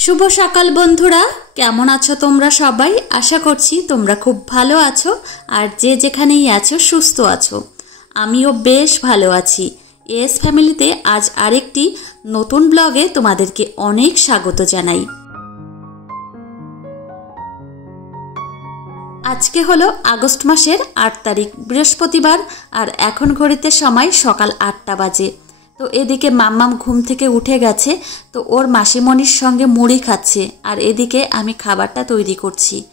शुभ सकाल बंधुरा केमन आछो तोमरा सबाई। आशा करछि तोमरा खूब भालो आछो और जे जेखानेई आछो सुस्थ आछो। आमिओ बेश भालो आछि। एस फैमिलीते आज आरेकटी नतून ब्लगे तोमादेरके अनेक स्वागत जानाई। आज के हलो आगस्ट मासेर 8 तारीख बृहस्पतिवार और एखन घड़ीते समय सकाल 8टा बाजे। तो एदिके माम्माम घुम थेके उठे गेছে तो ओर मासिमणिर संगे मुड़ी खाচ্ছে और एदिके आमी खाबारटा तैरी करছি।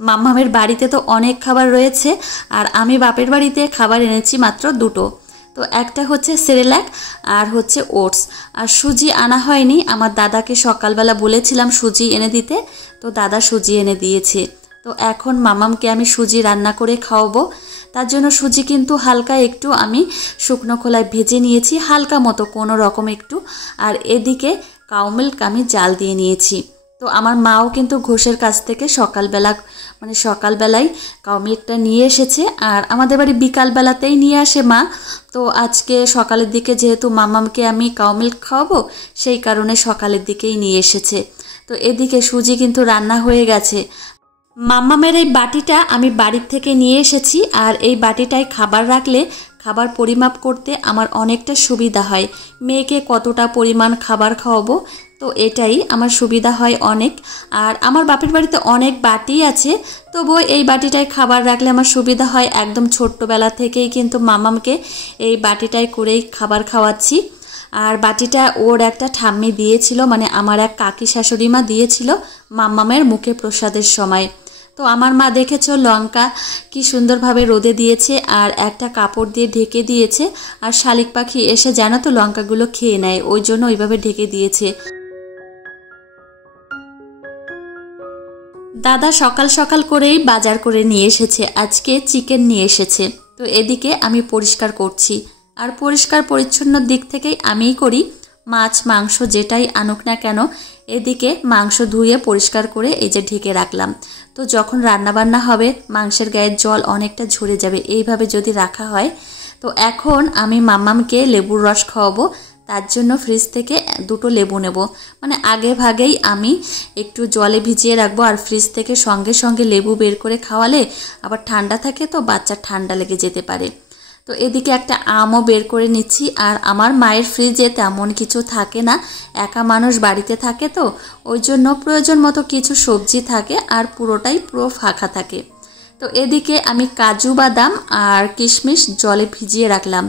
माम्मामेर बाड़ीते तो अनेक खाबार रयेছে और आमी बापेर बाड़ीते खाबार এনেছি मात्र दुटो। तो एकटा होच्छे सेरेलैक और होच्छे ओट्स और सुजी आना हयनि। आमार दादाके सकालबेला बोलेছিলাম सुजी एने दिते तो दादा सुजी एने दिয়েছে। तो एखन माम्मामके आमी सुजी रान्ना करे खाওয়াবো। तार जोन्नो सुजी किन्तु हालका एकटू आमी शुकनो खोलाय भेजे निয়েছি हालका मतो कोनो रकम एकटू और एदिके काउ मिल्क आमी जाल दिए निয়েছি। तो आमार माओ किन्तु घोषेर काछ थेके सकालबेला माने सकालबेलाई काउ मिल्कटा निये एसेছে और आमादेर बाड़ी बिकाल बेलातेई निये आसे मा। तो आजके सकालेर दिके जेहेतु माम्मामके आमी काउ मिल्क खाওয়াবো सेई कारणे सकालेर दिकेई निये एसेছে। तो एदिके सुजी किन्तु रान्ना हये गेছে। माम्मामेर এই বাটিটা আমি বাড়ি থেকে নিয়ে এসেছি আর এই বাটিটায় খাবার রাখলে খাবার পরিমাপ করতে আমার অনেকটা সুবিধা হয়। মেয়েকে কতটা পরিমাণ খাবার খাওয়াবো তো এটাই আমার সুবিধা হয় অনেক। আর আমার বাপের বাড়িতে অনেক বাটি আছে তবুও এই বাটিটায় খাবার রাখলে আমার সুবিধা হয়। একদম ছোট্টবেলা থেকেই কিন্তু মাম্মামকে এই বাটিটায় করেই খাবার খাওয়াচ্ছি। আর বাটিটা ওর একটা ঠাম্মি দিয়েছিল মানে আমার এক কাকি শাশুড়ি মা দিয়েছিল মাম্মামের মুখে প্রসাদের সময়। तो आमार मा देखेছো लंका कि सुंदर भावे रोदे दिएছে और একটা কাপড় দিয়ে ঢেকে দিয়েছে আর শালিক পাখি এসে জানো তো লঙ্কাগুলো খেয়ে নেয় ওই জন্য ওইভাবে ঢেকে দিয়েছে। দাদা সকাল সকাল করেই বাজার করে নিয়ে এসেছে। আজকে চিকেন নিয়ে এসেছে। তো এদিকে আমি পরিষ্কার করছি আর পরিষ্কার পরিচ্ছন্ন দিক থেকেই আমিই করি। মাছ মাংস যেটাই আনুক না কেন এদিকে মাংস ধুয়ে পরিষ্কার করে এই যে ঢেকে রাখলাম। তো যখন রান্না বান্না হবে মাংসের গায়ের জল অনেকটা ঝরে যাবে এইভাবে যদি রাখা হয়। তো এখন আমি মাম্মামকে লেবুর রস খাওয়াবো। তার জন্য ফ্রিজ থেকে দুটো লেবু নেব মানে আগে ভাগেই আমি একটু জলে ভিজিয়ে রাখবো আর ফ্রিজ থেকে সঙ্গে সঙ্গে লেবু বের করে খাওয়ালে আবার ঠান্ডা থাকে তো বাচ্চার ঠান্ডা লেগে যেতে পারে। তো এদিকে একটা আমও বের করে নিচ্ছি আর আমার মায়ের ফ্রিজে তেমন কিছু থাকে না, একা মানুষ বাড়িতে থাকে তো ওই জন্য প্রয়োজন মতো কিছু সবজি থাকে আর পুরোটাই পুরো ফাঁকা থাকে। তো এদিকে আমি কাজু বাদাম আর কিশমিশ জলে ভিজিয়ে রাখলাম।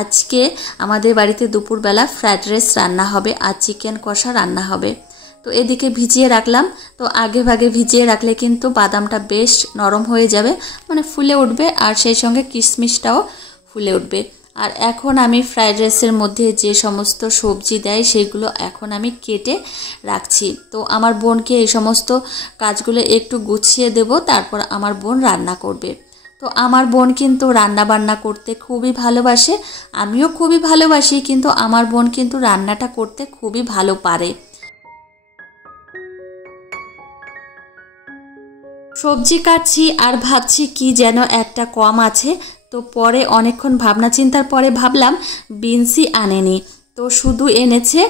আজকে আমাদের বাড়িতে দুপুরবেলা ফ্রাইড রাইস রান্না হবে আর চিকেন কষা রান্না হবে। তো এদিকে ভিজিয়ে রাখলাম। তো আগে ভাগে ভিজিয়ে রাখলে কিন্তু বাদামটা বেশ নরম হয়ে যাবে মানে ফুলে উঠবে আর সেই সঙ্গে কিশমিশটাও ফুলে উঠবে। আর এখন আমি ফ্রাইড রাইসের মধ্যে যে সমস্ত সবজি দেয় সেগুলো এখন আমি কেটে রাখছি। তো আমার বোনকে এই সমস্ত কাজগুলো একটু গুছিয়ে দেব তারপর আমার বোন রান্না করবে। তো আমার বোন কিন্তু রান্না বান্না করতে খুবই ভালোবাসে, আমিও খুবই ভালোবাসি, কিন্তু আমার বোন কিন্তু রান্নাটা করতে খুবই ভালো পারে। সবজি কাটছি আর ভাবছি কি যেন একটা কম আছে। তো পরে অনেকক্ষণ ভাবনা চিন্তার পরে ভাবলাম বিনসই আনেনি, তো শুধু এনেছে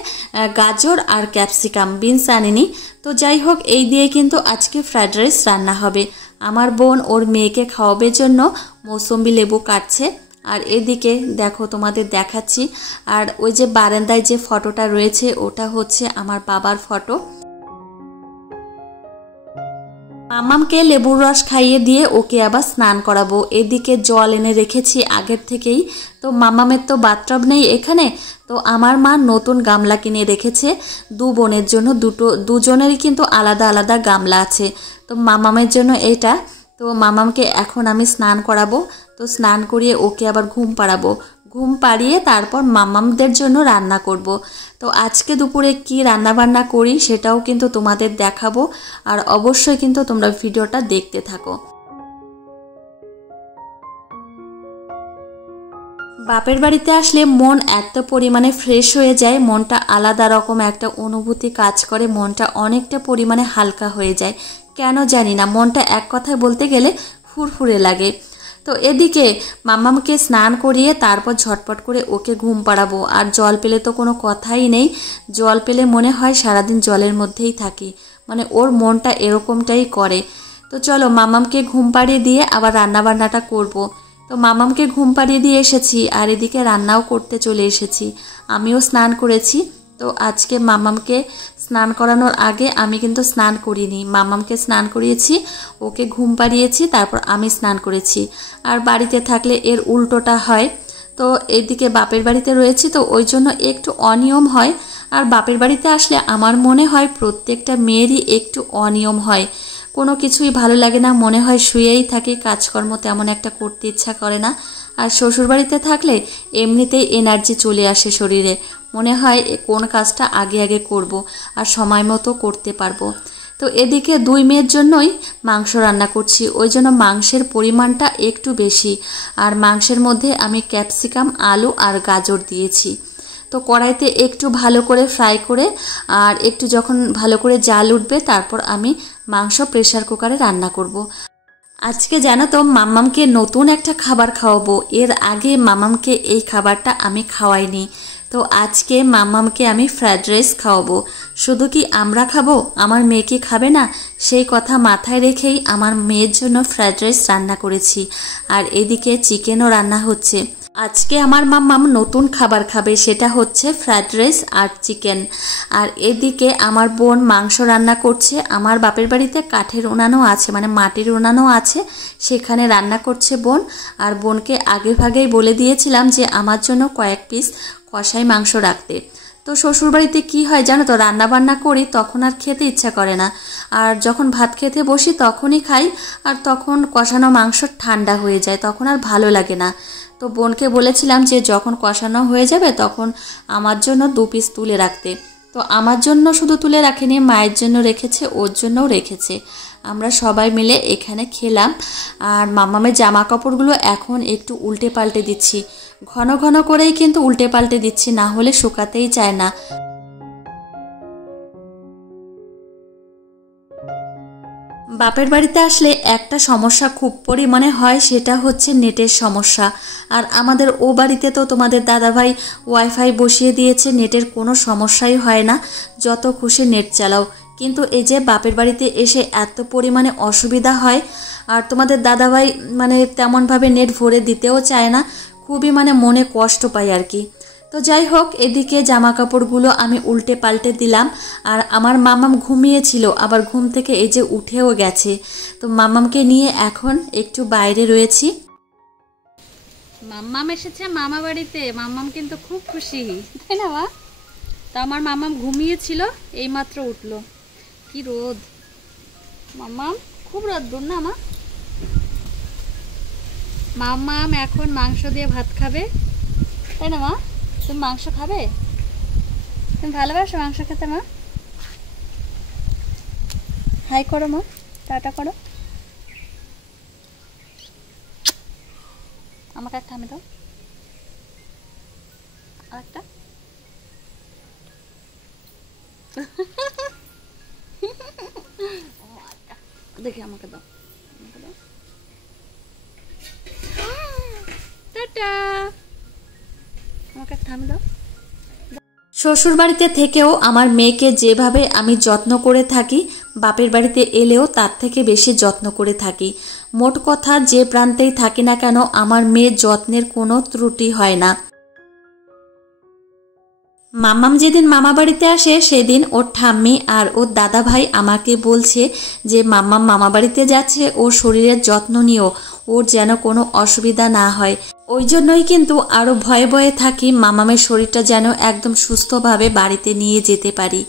গাজর আর ক্যাপসিকাম, বিনস আনেনি। তো যাই হোক এই দিয়ে কিন্তু আজকে ফ্রাইড রাইস রান্না হবে। আমার বোন ওর মেয়েকে খাওয়াবার জন্য মৌসুম্বি লেবু কাটছে আর এদিকে দেখো তোমাদের দেখাচ্ছি। আর ওই যে বারান্দায় যে ফটোটা রয়েছে ওটা হচ্ছে আমার বাবার ফটো। মাম্মামকে লেবুর রস খাইয়ে দিয়ে ওকে আবার স্নান করাবো। এদিকে জল এনে রেখেছি আগের থেকেই। তো মাম্মামের তো বাথটব নেই এখানে, তো আমার মা নতুন গামলা কিনে রেখেছে দু বোনের জন্য, দুজনেরই কিন্তু আলাদা আলাদা গামলা আছে। তো মাম্মামের জন্য এটা। তো মাম্মামকে এখন আমি স্নান করাবো। তো স্নান করিয়ে ওকে আবার ঘুম পাড়াবো, ঘুম পাড়িয়ে তারপর মাম্মামদের জন্য রান্না করব। তো আজকে দুপুরে কি রান্না বান্না করি সেটাও কিন্তু তোমাদের দেখাবো আর অবশ্যই কিন্তু তোমরা ভিডিওটা দেখতে থাকো। বাপের বাড়িতে আসলে মন এত পরিমাণে ফ্রেশ হয়ে যায়, মনটা আলাদা রকম একটা অনুভূতি কাজ করে, মনটা অনেকটা পরিমাণে হালকা হয়ে যায়। কেন জানি না মনটা এক কথায় বলতে গেলে ফুরফুরে লাগে। তো এদিকে মাম্মামকে স্নান করিয়ে তারপর ঝটপট করে ওকে ঘুম পাড়াবো। আর জল পেলে তো কোনো কথাই নেই, জল পেলে মনে হয় সারাদিন জলের মধ্যেই থাকি, মানে ওর মনটা এরকমটাই করে। তো চলো মাম্মামকে ঘুম পাড়িয়ে দিয়ে আবার রান্নাবান্নাটা করব। তো মাম্মামকে ঘুম পাড়িয়ে দিয়ে এসেছি আর এদিকে রান্নাও করতে চলে এসেছি। আমিও স্নান করেছি। তো আজকে মাম্মামকে স্নান করানোর আগে আমি কিন্তু স্নান করিনি, মাম্মামকে স্নান করিয়েছি, ওকে ঘুম পাড়িয়েছি, তারপর আমি স্নান করেছি। আর বাড়িতে থাকলে এর উল্টোটা হয়। তো এদিকে বাপের বাড়িতে রয়েছি, তো ওই জন্য একটু অনিয়ম হয়। আর বাপের বাড়িতে আসলে আমার মনে হয় প্রত্যেকটা মেয়েরই একটু অনিয়ম হয়, কোনো কিছুই ভালো লাগে না, মনে হয় শুয়েই থাকে, কাজকর্ম তেমন একটা করতে ইচ্ছা করে না। আর শ্বশুরবাড়িতে থাকলে এমনিতেই এনার্জি চলে আসে শরীরে, মনে হয় কোন কাজটা আগে আগে করব আর সময় মতো করতে পারবো। তো এদিকে 2 মেয়ের জন্যই মাংস রান্না করছি, ওই জন্য মাংসের পরিমাণটা একটু বেশি। আর মাংসের মধ্যে আমি ক্যাপসিকাম, আলু আর গাজর দিয়েছি। তো কড়াইতে একটু ভালো করে ফ্রাই করে আর একটু যখন ভালো করে জাল উঠবে তারপর আমি মাংস প্রেসার কুকারে রান্না করব। আজকে জানো তো মাম্মামকে নতুন একটা খাবার খাওয়াবো, এর আগে মাম্মামকে এই খাবারটা আমি খাওয়াইনি। তো আজকে মাম্মামকে আমি ফ্রাইড রাইস খাওয়াবো। শুধু কি আমরা খাবো, আমার মেয়ে কি খাবে না, সেই কথা মাথায় রেখেই আমার মেয়ের জন্য ফ্রাইড রাইস রান্না করেছি। আর এদিকে চিকেনও রান্না হচ্ছে। আজকে আমার মাম্মাম নতুন খাবার খাবে, সেটা হচ্ছে ফ্রাইড রাইস আর চিকেন। আর এদিকে আমার বোন মাংস রান্না করছে। আমার বাপের বাড়িতে কাঠের উনানও আছে, মানে মাটির উনানও আছে, সেখানে রান্না করছে বোন। আর বোনকে আগে ভাগেই বলে দিয়েছিলাম যে আমার জন্য কয়েক পিস কষাই মাংস রাখতে। তো শ্বশুরবাড়িতে কি হয় জানো তো, রান্না বান্না করি তখন আর খেতে ইচ্ছা করে না, আর যখন ভাত খেতে বসি তখনই খাই, আর তখন কষানো মাংস ঠান্ডা হয়ে যায়, তখন আর ভালো লাগে না। তো বোনকে বলেছিলাম যে যখন কষানো হয়ে যাবে তখন আমার জন্য 2 পিস তুলে রাখতে। তো আমার জন্য শুধু তুলে রাখেনি, মায়ের জন্য রেখেছে, ওর জন্যও রেখেছে। আমরা সবাই মিলে এখানে খেলাম। আর মাম্মামের জামা কাপড়গুলো এখন একটু উল্টে পাল্টে দিচ্ছি, ঘন ঘন করেই কিন্তু উল্টে পাল্টে দিচ্ছি, না হলে শুকাতেই চায় না। বাপের বাড়িতে আসলে একটা সমস্যা খুব পরিমাণে হয়, সেটা হচ্ছে নেটের সমস্যা। আর আমাদের ও বাড়িতে তো তোমাদের দাদাভাই ওয়াইফাই বসিয়ে দিয়েছে, নেটের কোনো সমস্যাই হয় না, যত খুশি নেট চালাও। কিন্তু এই যে বাপের বাড়িতে এসে এত পরিমাণে অসুবিধা হয়, আর তোমাদের দাদাভাই মানে তেমনভাবে নেট ভরে দিতেও চায় না, খুবই মানে মনে কষ্ট পায় আর কি। তো যাই হোক, এদিকে জামা কাপড়গুলো আমি উল্টে পাল্টে দিলাম। আর আমার মাম্মাম ঘুমিয়েছিল, আবার ঘুম থেকে এই যে উঠেও গেছে। তো মাম্মামকে নিয়ে এখন একটু বাইরে রয়েছি। মাম্মাম এসেছে মামা বাড়িতে, মাম্মাম কিন্তু খুব খুশি, তাই না মা? তো আমার মাম্মাম ঘুমিয়েছিল, এইমাত্র উঠলো। কি রোদ মাম্মাম, খুব রোদ্দুর না মা? মাম্মাম এখন মাংস দিয়ে ভাত খাবে, তাই না মা? তুমি মাংস খাবে? তুমি ভালোবাসো মাংস খেতে মা? হাই করো মা, টাটা করো। আমাকে একটা আমি দাও, আর একটা। দেখি আমাকে দাও, টাটা, আমাকে একটা আমি দাও। শ্বশুর বাড়িতে থেকেও আমার মেয়েকে যেভাবে আমি যত্ন করে থাকি, বাপের বাড়িতে এলেও তার থেকে বেশি যত্ন করে থাকি। মোট কথা যে প্রান্তেই থাকি না কেন আমার মেয়ের যত্নের কোনো ত্রুটি হয় না। মাম্মাম যেদিন মামা বাড়িতে আসে সেদিন ওর ঠাম্মি আর ওর দাদা ভাই আমাকে বলছে যে মাম্মাম মামা বাড়িতে যাচ্ছে, ওর শরীরের যত্ন নিও, ওর যেন কোনো অসুবিধা না হয়। ওই জন্যই কিন্তু আরও ভয়ে ভয়ে থাকি মাম্মামের শরীরটা যেন একদম সুস্থভাবে বাড়িতে নিয়ে যেতে পারি।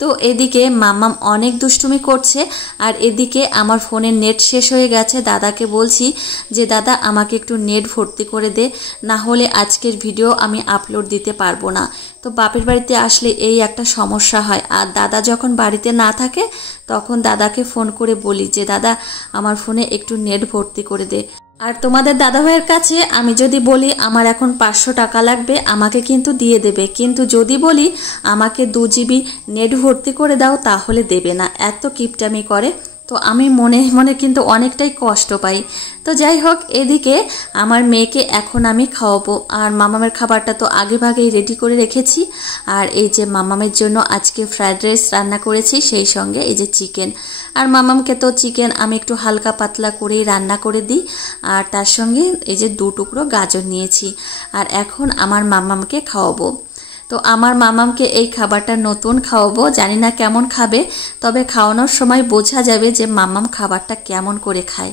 তো এদিকে মাম্মাম অনেক দুষ্টুমি করছে, আর এদিকে আমার ফোনের নেট শেষ হয়ে গেছে। দাদাকে বলছি যে দাদা আমাকে একটু নেট ভর্তি করে দে, না হলে আজকের ভিডিও আমি আপলোড দিতে পারবো না। তো বাপের বাড়িতে আসলে এই একটা সমস্যা হয়। আর দাদা যখন বাড়িতে না থাকে তখন দাদাকে ফোন করে বলি যে দাদা আমার ফোনে একটু নেট ভর্তি করে দে। আর তোমাদের দাদাভাইয়ের কাছে আমি যদি বলি আমার এখন 500 টাকা লাগবে, আমাকে কিন্তু দিয়ে দেবে, কিন্তু যদি বলি আমাকে 2 GB নেট ভর্তি করে দাও তাহলে দেবে না, এত কিপটামি করে। তো আমি মনে মনে কিন্তু অনেকটাই কষ্ট পাই। তো যাই হোক, এদিকে আমার মেয়েকে এখন আমি খাওয়াবো। আর মামামের খাবারটা তো আগে ভাগেই রেডি করে রেখেছি। আর এই যে মামামের জন্য আজকে ফ্রাইড রাইস রান্না করেছি, সেই সঙ্গে এই যে চিকেন। আর মামামকে তো চিকেন আমি একটু হালকা পাতলা করেই রান্না করে দিই। আর তার সঙ্গে এই যে 2 টুকরো গাজর নিয়েছি। আর এখন আমার মামামকে খাওয়াবো। তো আমার মামামকে এই খাবারটা নতুন খাওয়াবো, জানি না কেমন খাবে, তবে খাওয়ানোর সময় বোঝা যাবে যে মামাম খাবারটা কেমন করে খায়।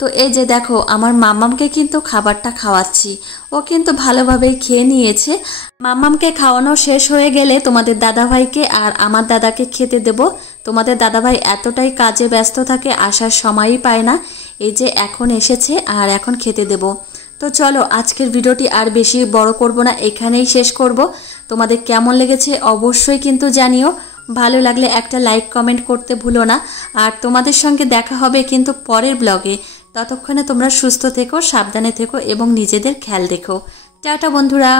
তো এই যে দেখো, আমার মামামকে কিন্তু খাবারটা খাওয়াচ্ছি, ও কিন্তু ভালোভাবেই খেয়ে নিয়েছে। মামামকে খাওয়ানো শেষ হয়ে গেলে তোমাদের দাদাভাইকে আর আমার দাদাকে খেতে দেব। তোমাদের দাদাভাই এতটাই কাজে ব্যস্ত থাকে, আসার সময়ই পায় না। এই যে এখন এসেছে আর এখন খেতে দেব। তো চলো, আজকের ভিডিওটি আর বেশি বড় করব না, এখানেই শেষ করব। তোমাদের কেমন লেগেছে অবশ্যই কিন্তু জানিও। ভালো লাগলে একটা লাইক কমেন্ট করতে ভুলো না। আর তোমাদের সঙ্গে দেখা হবে কিন্তু পরের ব্লগে। ততক্ষণে তোমরা সুস্থ থেকো, সাবধানে থেকো এবং নিজেদের খেয়াল রেখো। টাটা বন্ধুরা।